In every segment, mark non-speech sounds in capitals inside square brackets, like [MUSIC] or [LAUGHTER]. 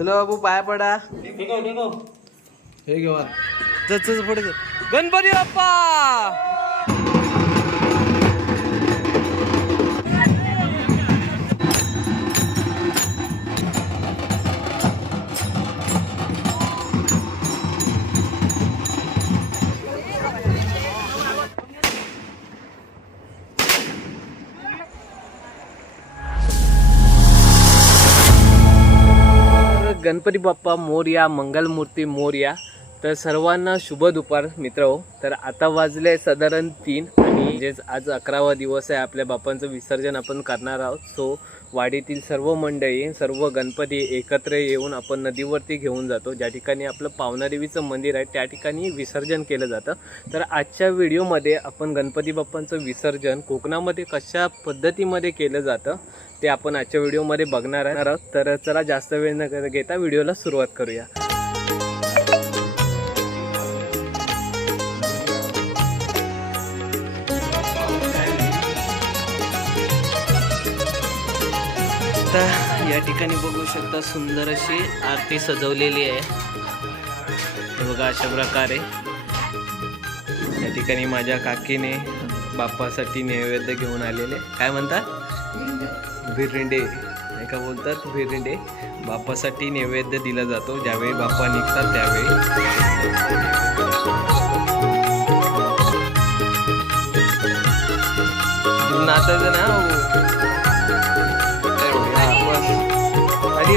चलो बाबू पाया पडा. हे घेवा चल चल पुढे. गणपती बाप्पा! तर गणपती बाप्पा मोरया मंगलमूर्ती मोरया तर सर्वांना शुभ दुपार मित्र हो. तर आता वाजले साधारण तीन आणि जे आज अकरावा दिवस आहे आपल्या बाप्पांचं विसर्जन आपण करणार आहोत. सो वाडीतील सर्व मंडळी सर्व गणपती एकत्र येऊन आपण नदीवरती घेऊन जातो. ज्या ठिकाणी आपलं पावनादेवीचं मंदिर आहे त्या ठिकाणी विसर्जन केलं जातं. तर आजच्या व्हिडिओमध्ये आपण गणपती बाप्पांचं विसर्जन कोकणामध्ये कशा पद्धतीमध्ये केलं जातं ते आपण आजच्या व्हिडिओमध्ये बघणार आहोत. तर चला जास्त वेळ न घेता व्हिडिओला सुरुवात करूया. आता या ठिकाणी बघू शकता सुंदर अशी आरती सजवलेली आहे. बघा अशा प्रकारे. या ठिकाणी माझ्या काकीने बाप्पासाठी नैवेद्य घेऊन आलेले. काय म्हणतात? भिरिंडे नाही का बोलतात? भिरिंडे बाप्पासाठी नैवेद्य दिला जातो. ज्यावेळी बाप्पा निघतात त्यावेळी. नाचायचं ना हो.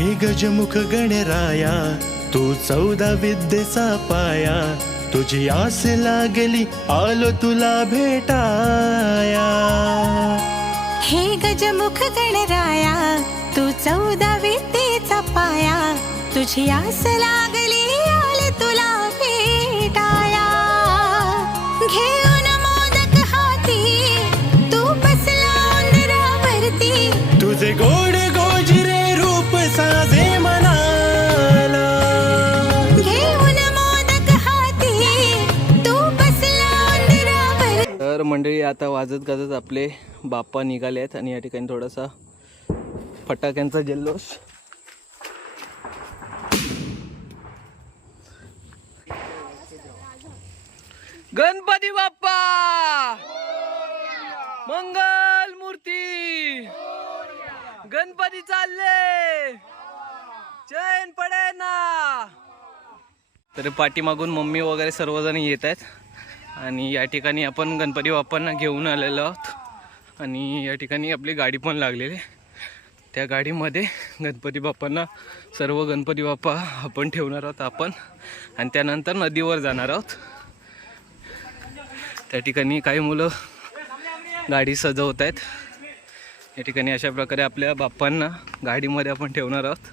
हे गजमुख गणराया तू चौदा विद्येचा पाया तुझी आस लागली आलो तुला भेटाया. हे गजमुख गणराया तू चौदा विद्येचा पाया तुझी आस लागली आलो तुला भेटाया. घेऊन आता वाजत गाजत आपले बाप्पा निघाले आहेत आणि या ठिकाणी थोडासा फटाक्यांचा जल्लोष. गणपती बाप्पा! मंगल मूर्ती! गणपती चालले! चैन पडे ना तर पाठीमागून मम्मी वगैरे सर्वजण येत आहेत. आणि या ठिकाणी आपण गणपती बाप्पांना घेऊन आलेलो आहोत. आणि या ठिकाणी आपली गाडी पण लागलेली. आहे. त्या गाडीमध्ये गणपती बाप्पांना सर्व गणपती बाप्पा आपण ठेवणार आहोत आपण. आणि त्यानंतर नदीवर जाणार आहोत. त्या ठिकाणी काही मुलं गाडी सजवत आहेत. या ठिकाणी अशा प्रकारे आपल्या बाप्पांना गाडीमध्ये आपण ठेवणार आहोत.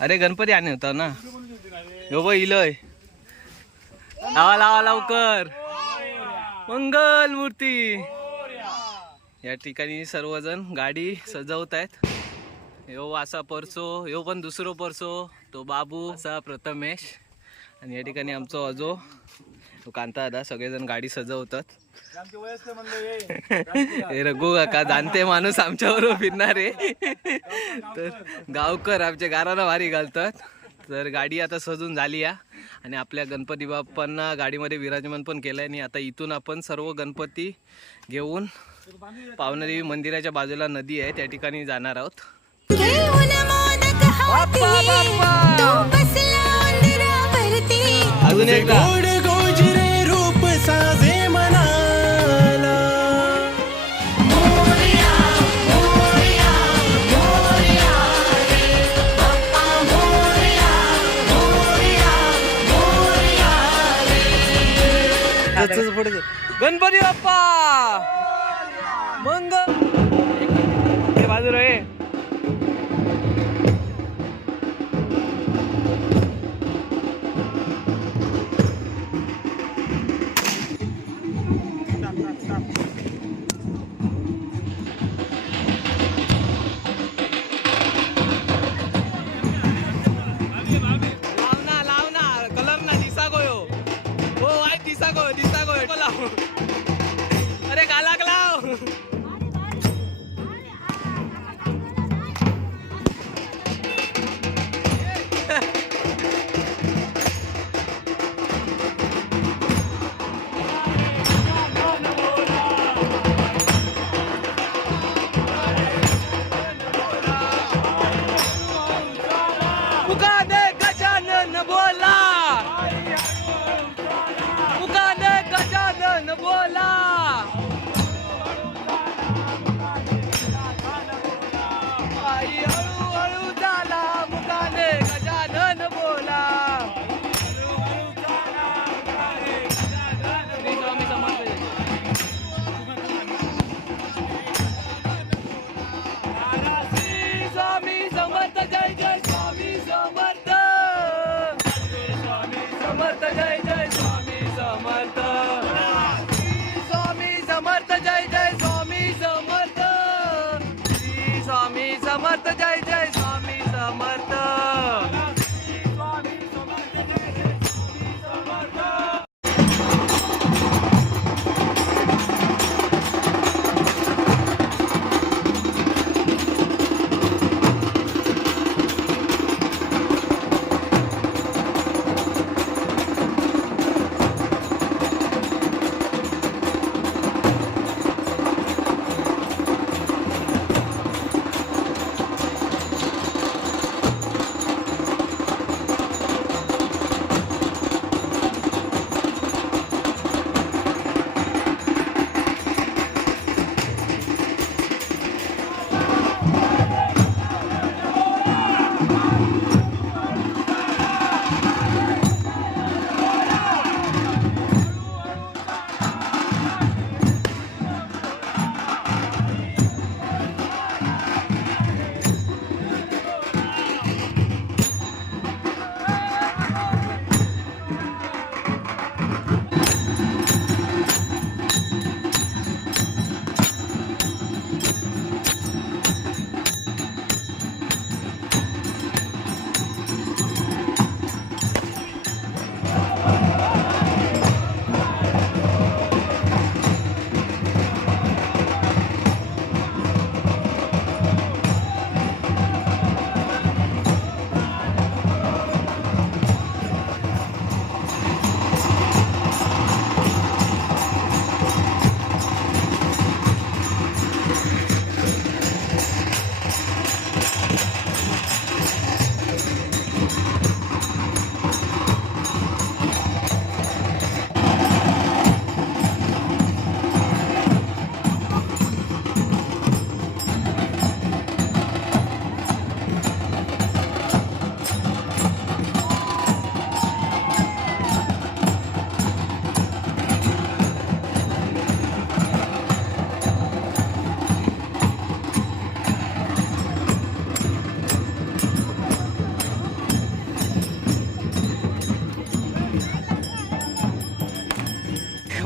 अरे गणपती आणि होता ना? यो इलय. लावा लावा लवकर. मंगल मूर्ती. या ठिकाणी सर्वजण गाडी सजवत आहेत यो असा परसो यो पण दुसरो परसो तो बाबू असा प्रथमेश. आणि या ठिकाणी आमचो अजो तो कांता दादा सगळेजण गाडी सजवतात. हे रघु काका जाणते माणूस आमच्याबरोबर फिरणारे. आहे तर गावकर आमच्या गाराला भारी घालतात. तर गाडी आता सजून झाली या आणि आपल्या गणपती बाप्पांना गाडीमध्ये विराजमान पण केलं आहे आणि आता इथून आपण सर्व गणपती घेऊन पावनादेवी मंदिराच्या बाजूला नदी आहे. त्या ठिकाणी जाणार आहोत. अजून एकदा. गणपती बाप्पा मंगल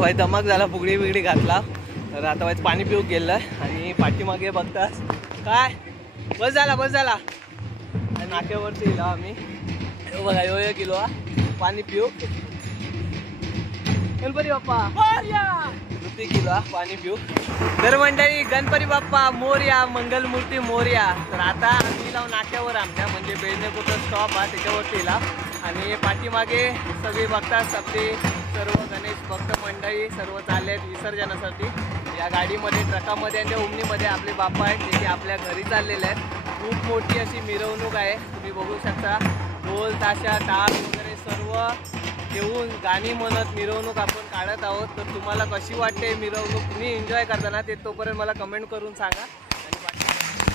वाईट धमाक झाला फुगडी बिगडी घातला. तर आता वाईट पाणी पिऊ गेलं आणि पाठीमागे बघतास. काय? बस झाला बस झाला. नाक्यावरती येलो आम्ही. बघा यो यो किलो हा. पाणी पिऊ. गणपती बाप्पा. किती किलो पाणी पिऊ. तर मंडळी गणपती बाप्पा मोर्या मंगलमूर्ती मोर्या. तर आता आम्ही लावून नाक्यावर आमच्या म्हणजे बेळणे कुठं स्टॉप हा त्याच्यावरती लाव आणि पाठीमागे सगळी बघतात आपली सर्व गणेश भक्त मंडळी सर्व चालले आहेत विसर्जनासाठी. या गाडीमध्ये ट्रकामध्ये आणि त्या उमनीमध्ये आपले बाप्पा आहेत जे की आपल्या घरी चाललेले आहेत. खूप मोठी अशी मिरवणूक आहे तुम्ही बघू शकता. ढोल ताशा टाळ वगैरे सर्व घेऊन गाणी म्हणत मिरवणूक आपण काढत आहोत. तर तुम्हाला कशी वाटते मिरवणूक? तुम्ही एन्जॉय करताना ते तोपर्यंत मला कमेंट करून सांगा. आणि बाकी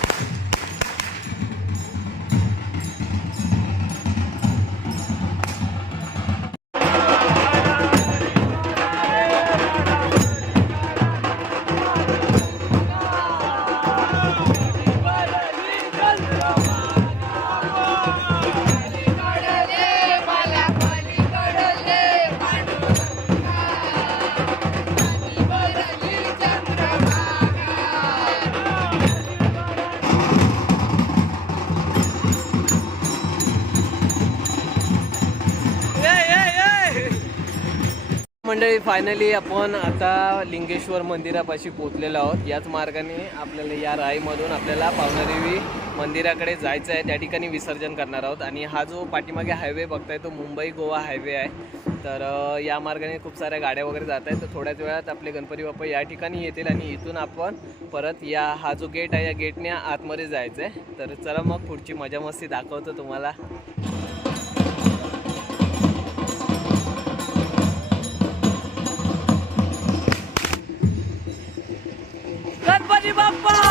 मंडळी फायनली आपण आता लिंगेश्वर मंदिरापाशी पोचलेलो आहोत. याच मार्गाने आपल्याला या राईमधून आपल्याला पावनादेवी मंदिराकडे जायचं आहे. त्या ठिकाणी विसर्जन करणार आहोत. आणि हा जो पाठीमागे हायवे बघताय तो मुंबई गोवा हायवे आहे. तर या मार्गाने खूप साऱ्या गाड्या वगैरे जात आहेत. तर थोड्याच वेळात आपले गणपती बाप्पा या ठिकाणी येतील आणि इथून आपण परत या हा जो गेट आहे या गेटने आतमध्ये जायचं आहे तर चला मग पुढची मजा मस्ती दाखवतो तुम्हाला. गणपती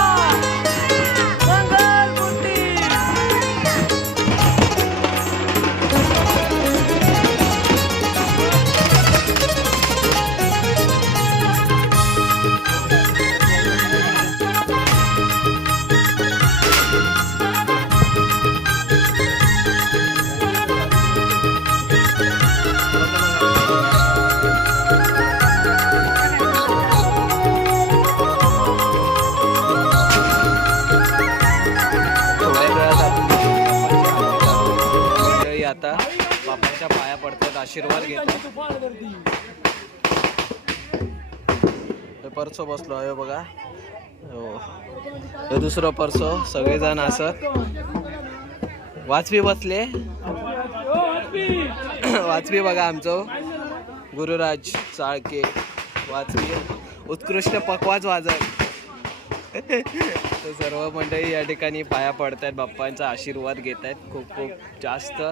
आता. बापांच्या पाया पडतात आशीर्वाद घेतात. परसो बसलो आहे बघा. हो. हे दुसरं परसो सगळेजण असत वाचवी बसले. वाचवी बघा आमचं. गुरुराज चाळके वाचवी उत्कृष्ट पकवाज वाजत तर सर्व मंडळी या ठिकाणी पाया पडत आहेत बाप्पांचा आशीर्वाद घेत आहेत खूप खूप जास्त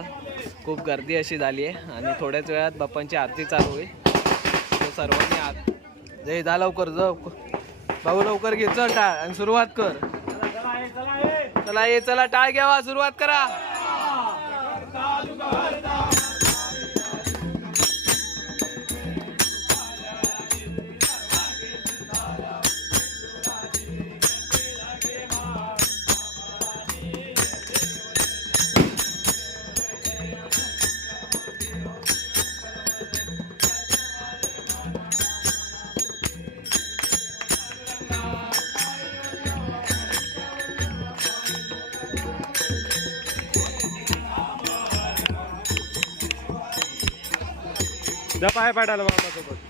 खूप गर्दी अशी झाली आहे. आणि थोड्याच वेळात बाप्पांची आरती चालू होईल. तर सर्वांनी आत जय जा लवकर जाऊ भाऊ लवकर घे चल टाळ आणि सुरुवात कर. चला ये चला टाळ घ्यावा सुरुवात करा. जा पाय पाडायला बाबासोबत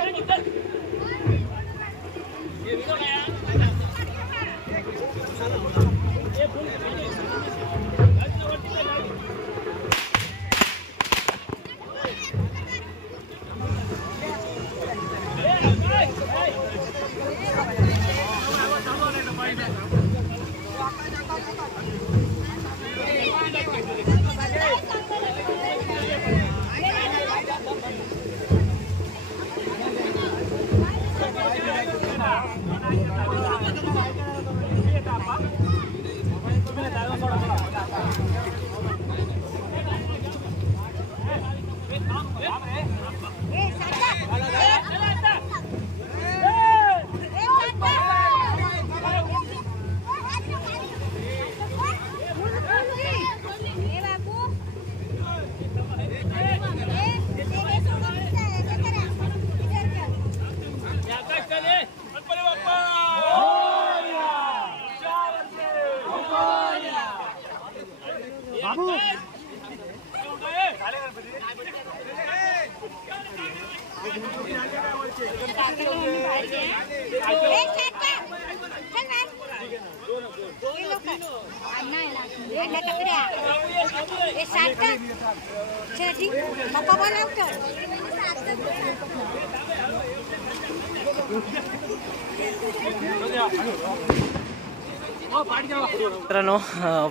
मित्रांनो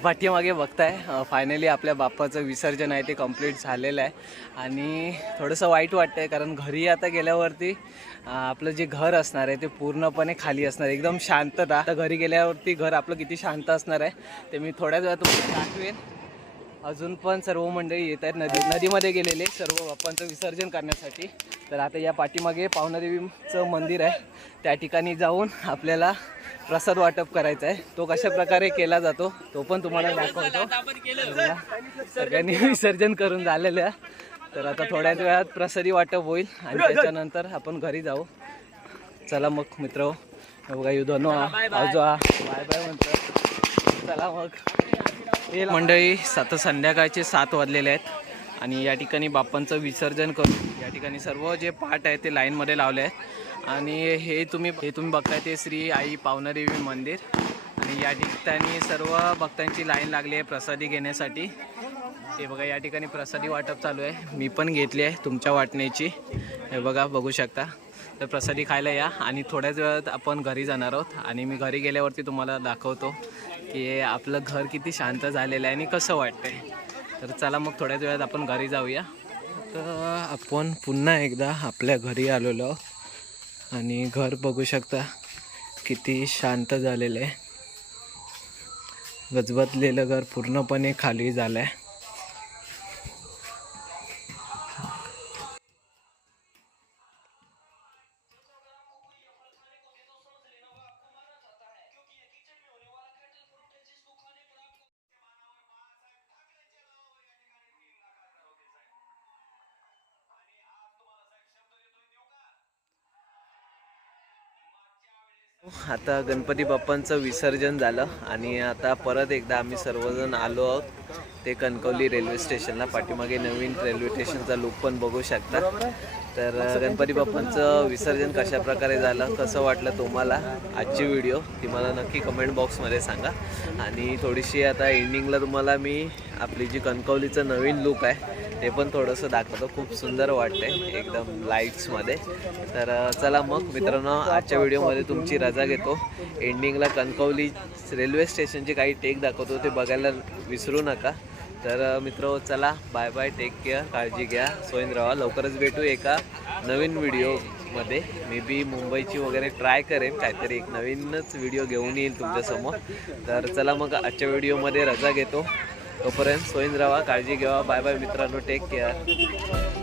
पाठीमागे बघताय. फायनली आपल्या बाप्पाचं विसर्जन आहे ते कंप्लीट झालेलं आहे. आणि थोडंसं वाईट वाटतंय कारण घरी आता गेल्यावरती आपलं जे घर असणार आहे ते पूर्णपणे खाली असणार आहे. एकदम शांतता. आता घरी गेल्यावरती घर आपलं किती शांत असणार आहे ते मी थोड्याच वेळात तुम्हाला दाखवेन. अजून पण सर्व मंडळी येत आहेत. नदी नदीमध्ये गेलेले सर्व बाप्पांचं विसर्जन करण्यासाठी. तर आता या पाठीमागे पावनादेवीचं मंदिर आहे. त्या ठिकाणी जाऊन आपल्याला प्रसाद वाटप करायचा आहे. तो कशा प्रकारे केला जातो तो पण तुम्हाला दाखवतो. सगळ्यांनी [LAUGHS] विसर्जन करून झालेलं आहे. तर आता थोड्याच वेळात प्रसादी वाटप होईल आणि त्याच्यानंतर आपण घरी जाऊ. चला मग मित्र बघा युद्धनो आजो बाय बाय म्हणतो चला मग. मंडळी आता संध्याकाळचे सात वाजलेले आहेत आणि या ठिकाणी बाप्पांचं विसर्जन करून या ठिकाणी सर्व जे पाठ आहे ते लाईनमध्ये लावले आहेत. आणि हे तुम्ही हे तुम्ही बघताय ते श्री आई पावनादेवी मंदिर. आणि या ठिकाणी सर्व भक्तांची लाईन लागली आहे प्रसादी घेण्यासाठी. हे बघा या ठिकाणी प्रसादी वाटप चालू आहे. मी पण घेतली आहे तुमच्या वाटण्याची. हे बघा बघू शकता. तर प्रसादी खायला या आणि थोड्याच वेळात आपण घरी जाणार आहोत. आणि मी घरी गेल्यावरती तुम्हाला दाखवतो. की आपलं घर किती शांत झालेलं आहे आणि कसं वाटतंय. तर चला मग थोड्याच वेळात आपण घरी जाऊया. तर आपण पुन्हा एकदा आपल्या घरी आलेलो आणि घर बघू शकता किती शांत झालेलं आहे. गजबजलेलं घर पूर्णपणे खाली झालं आहे आता गणपती बाप्पांचं विसर्जन झालं आणि आता परत एकदा आम्ही सर्वजण आलो आहोत. ते कणकवली रेल्वे स्टेशनला. पाठीमागे नवीन रेल्वे स्टेशनचा लुक पण बघू शकता. तर गणपती बाप्पांचं विसर्जन कशा प्रकारे झालं कसं वाटलं तुम्हाला? आजची व्हिडिओ ती मला नक्की कमेंट बॉक्समध्ये सांगा. आणि थोडीशी आता एंडिंगला तुम्हाला मी आपली जी कणकवलीचं नवीन लुक आहे ते पण थोडंसं दाखवतो. खूप सुंदर वाटते एकदम लाईट्समध्ये तर चला मग मित्रांनो आजच्या व्हिडिओमध्ये तुमची रजा घेतो. एंडिंगला कणकवली रेल्वे स्टेशनची काही टेक दाखवतो ते बघायला विसरू नका. तर मित्र चला बाय बाय टेक केअर काळजी घ्या. सोयीन राहा. लवकरच भेटू एका नवीन व्हिडिओमध्ये. मे बी मुंबईची वगैरे ट्राय करेन. काहीतरी एक नवीनच व्हिडिओ घेऊन येईल तुमच्यासमोर. तर चला मग आजच्या व्हिडिओमध्ये रजा घेतो. तोपर्यंत सोयीन राहा काळजी घ्यावा बाय बाय मित्रांनो टेक केअर